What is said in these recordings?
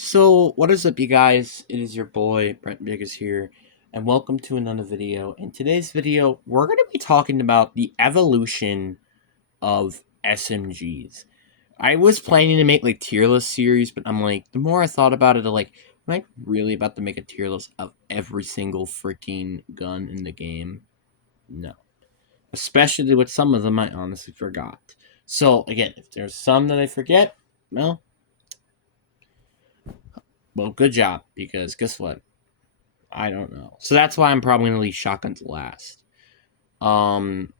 So, what is up, you guys? It is your boy, Brent Biggers here, and welcome to another video. In today's video, we're going to be talking about the evolution of SMGs. I was planning to make, tier list series, but I'm like, the more I thought about it, am I really about to make a tier list of every single freaking gun in the game? No. Especially with some of them I honestly forgot. So, again, if there's some that I forget, well, good job, because guess what? I don't know. So that's why I'm probably gonna leave shotguns last. Um,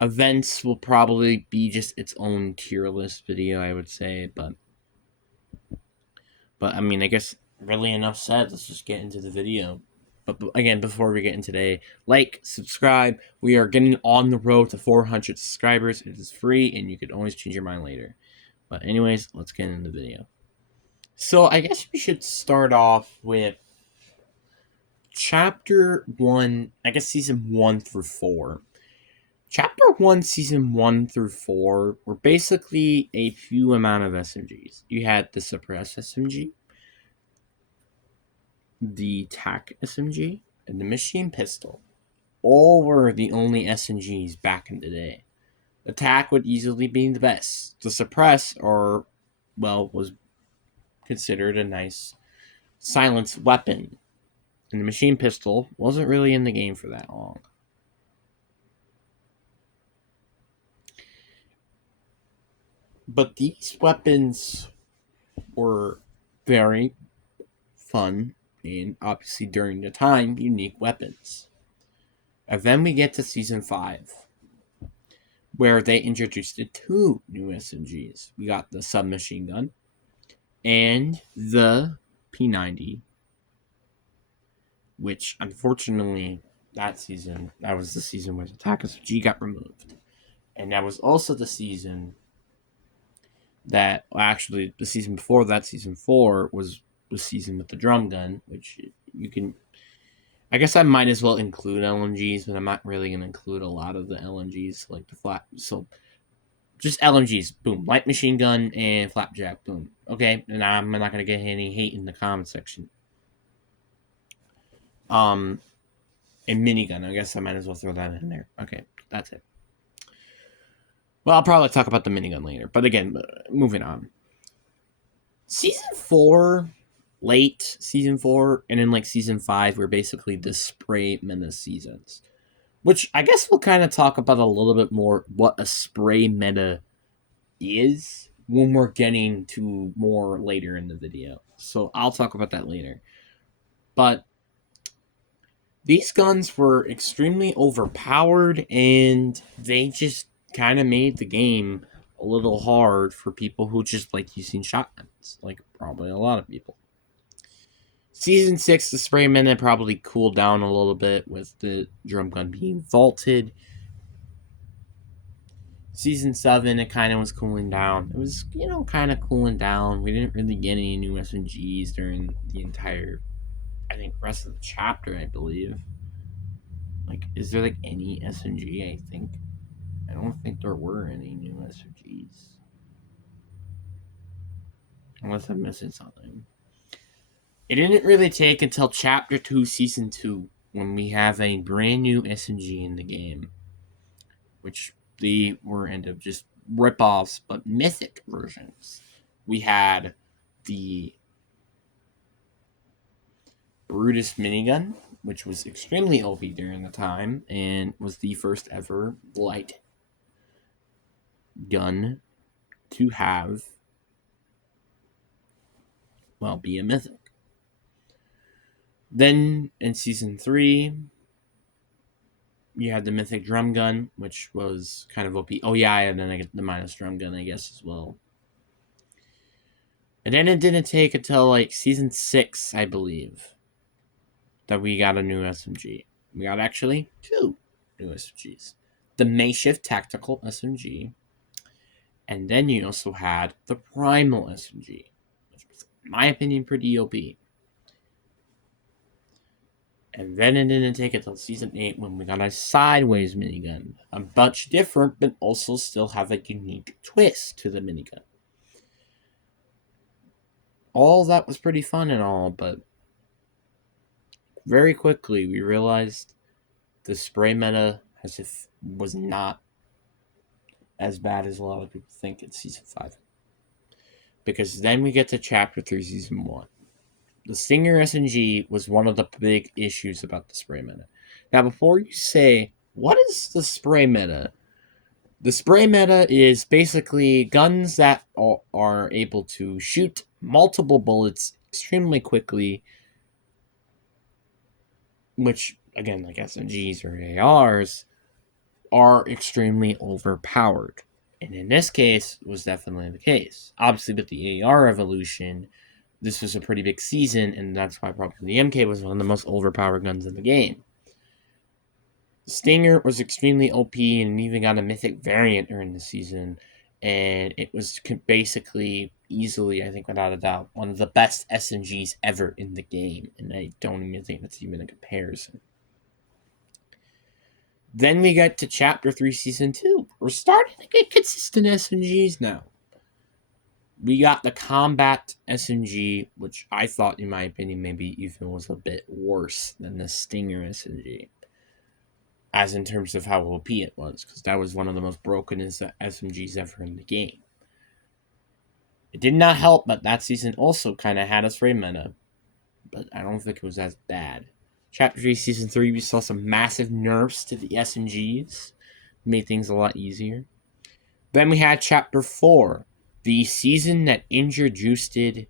Events will probably be just its own tier list video, I would say, but I mean, I guess really enough said. Let's just get into the video. But again, before we get in today, subscribe. We are getting on the road to 400 subscribers. It is free, and you can always change your mind later. But anyways, let's get into the video. So I guess we should start off with Chapter 1, I guess Season 1 through 4. Chapter 1, Season 1 through 4 were basically a few amount of SMGs. You had the Suppress SMG, the TAC SMG, and the Machine Pistol. All were the only SMGs back in the day. The TAC would easily be the best. The Suppress, was considered a nice silenced weapon. And the Machine Pistol wasn't really in the game for that long. But these weapons were very fun and obviously during the time unique weapons. And then we get to Season 5, where they introduced the two new SMGs. We got the submachine gun and the P90, which unfortunately that was the season where the TAC SMG got removed. And that was also the season that, actually, the season before that, Season 4, was the season with the drum gun, which you can... I guess I might as well include LMGs, but I'm not really going to include a lot of the LMGs, like the flat... So, just LMGs, boom. Light machine gun and flapjack, boom. Okay, and I'm not going to get any hate in the comment section. And minigun, I guess I might as well throw that in there. Okay, that's it. Well, I'll probably talk about the minigun later, but again, moving on. Season 4, late Season 4, and then Season 5 were basically the spray meta seasons. Which I guess we'll kind of talk about a little bit more what a spray meta is when we're getting to more later in the video. So I'll talk about that later. But these guns were extremely overpowered, and they just kind of made the game a little hard for people who just like using shotguns, like probably a lot of people. Season 6, the spray meta probably cooled down a little bit with the drum gun being vaulted. Season 7, it kind of was cooling down. It was, kind of cooling down. We didn't really get any new SMGs during the entire, rest of the chapter, I believe. Is there, any SMG, I think? I don't think there were any new SMGs. Unless I'm missing something. It didn't really take until Chapter 2, Season 2, when we have a brand new SMG in the game. Which they were end up just rip-offs, but mythic versions. We had the Brutus minigun, which was extremely OP during the time, and was the first ever light gun to have, be a mythic. Then, in Season 3, you had the mythic drum gun, which was kind of OP. Oh, yeah, and then I get the minus drum gun, I guess, as well. And then it didn't take until, Season 6, I believe, that we got a new SMG. We got, actually, two new SMGs. The Makeshift Tactical SMG, and then you also had the Primal SMG, which was, in my opinion, pretty OP. And then it didn't take until Season 8 when we got a sideways minigun. A much different, but also still have a unique twist to the minigun. all that was pretty fun and all, but very quickly we realized the spray meta was not as bad as a lot of people think in Season 5. Because then we get to Chapter 3, Season 1. The Stinger SNG was one of the big issues about the spray meta. Now, before you say, what is the spray meta? The spray meta is basically guns that are able to shoot multiple bullets extremely quickly, which, again, like SMGs or ARs, are extremely overpowered. And in this case, was definitely the case. Obviously, with the AR evolution, this was a pretty big season, and that's why probably the MK was one of the most overpowered guns in the game. Stinger was extremely OP and even got a mythic variant during the season, and it was basically easily, I think without a doubt, one of the best SMGs ever in the game, and I don't even think that's even a comparison. Then we get to Chapter 3, Season 2. We're starting to get consistent SMGs now. We got the Combat SMG, which I thought, in my opinion, maybe even was a bit worse than the Stinger SMG. As in terms of how OP it was, because that was one of the most broken SMGs ever in the game. It did not help, but that season also kind of had a spray meta, but I don't think it was as bad. Chapter 3, Season 3, we saw some massive nerfs to the SMGs. Made things a lot easier. Then we had Chapter 4, the season that introduced it.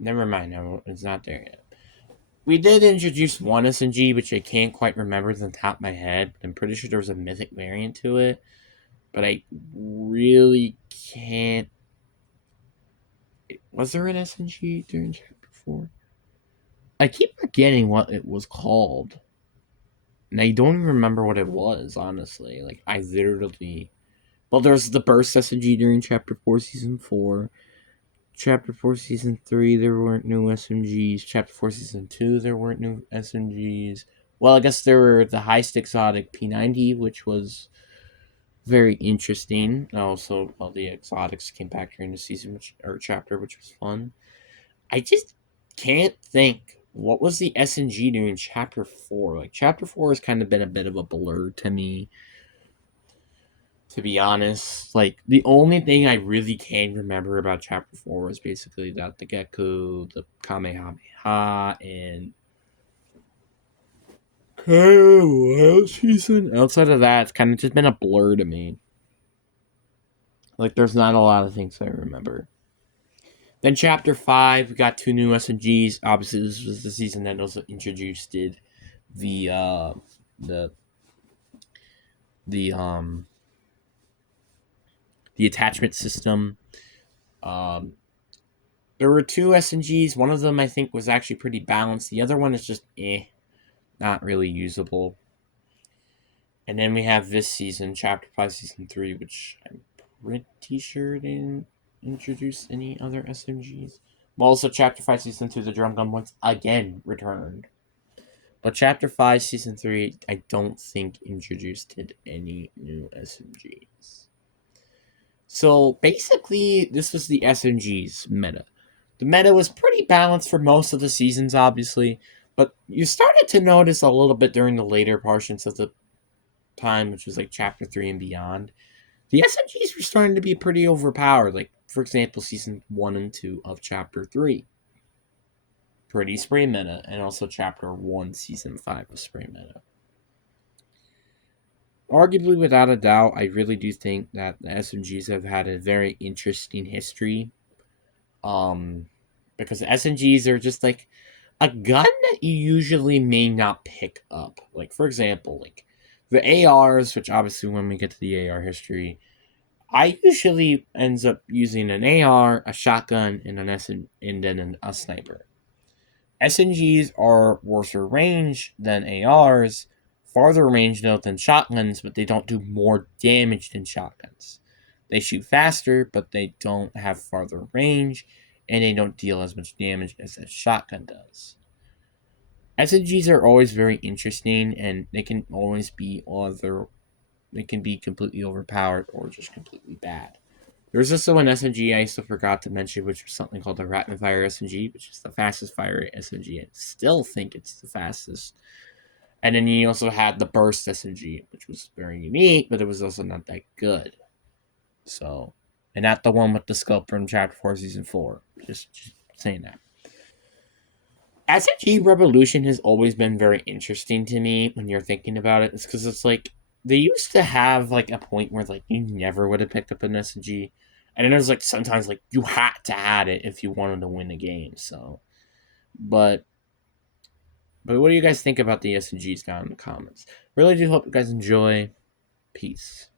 Never mind, no, it's not there yet. We did introduce one SMG, which I can't quite remember off the top of my head. I'm pretty sure there was a mythic variant to it, but I really can't. Was there an SMG during Chapter 4? I keep forgetting what it was called. And I don't even remember what it was, honestly. Like, I literally... Well, there's the Burst SMG during Chapter 4, Season 4. Chapter 4, Season 3, there weren't new SMGs. Chapter 4, Season 2, there weren't new SMGs. Well, I guess there were the Heist Exotic P90, which was very interesting. Also, all the exotics came back during the season, or chapter, which was fun. I just can't think, what was the SMG during Chapter 4? Like, Chapter 4 has kind of been a bit of a blur to me, to be honest. Like, the only thing I really can remember about Chapter 4 was basically that the Gecko, the Kamehameha, and season. Outside of that, it's kind of just been a blur to me. Like, there's not a lot of things I remember. Then Chapter 5, we got 2 new SMGs. Obviously, this was the season that also introduced the attachment system. There were 2 SMGs. One of them, I think, was actually pretty balanced. The other one is just not really usable. And then we have this season, Chapter 5, Season 3, which I'm pretty sure didn't introduce any other SMGs. Well, also Chapter 5, Season 2, the drum gun once again returned. But Chapter 5, Season 3, I don't think introduced any new SMGs. So basically, this was the SMGs meta. The meta was pretty balanced for most of the seasons, obviously, but you started to notice a little bit during the later portions of the time, which was like Chapter 3 and beyond. The SMGs were starting to be pretty overpowered. Like, for example, Season 1 and 2 of Chapter 3. Pretty spray meta. And also Chapter 1, Season 5 of spray meta. Arguably, without a doubt, I really do think that the SMGs have had a very interesting history. Because the SMGs are just like a gun that you usually may not pick up. Like, for example, like the ARs, which obviously when we get to the AR history, I usually ends up using an AR, a shotgun, and then a sniper. SMGs are worse range than ARs, farther range though than shotguns, but they don't do more damage than shotguns. They shoot faster, but they don't have farther range, and they don't deal as much damage as a shotgun does. SMGs are always very interesting, and they can always be they can be completely overpowered or just completely bad. There's also an SMG I also forgot to mention, which was something called the Rapid Fire SMG, which is the fastest fire SMG. I still think it's the fastest. And then you also had the Burst SMG, which was very unique, but it was also not that good. So, and not the one with the scope from Chapter 4, Season 4. Just saying that. SMG Revolution has always been very interesting to me when you're thinking about it. It's because it's like they used to have like a point where like you never would have picked up an SMG, and then there's like sometimes like you had to add it if you wanted to win the game. So, but what do you guys think about the SMGs down in the comments? Really do hope you guys enjoy. Peace.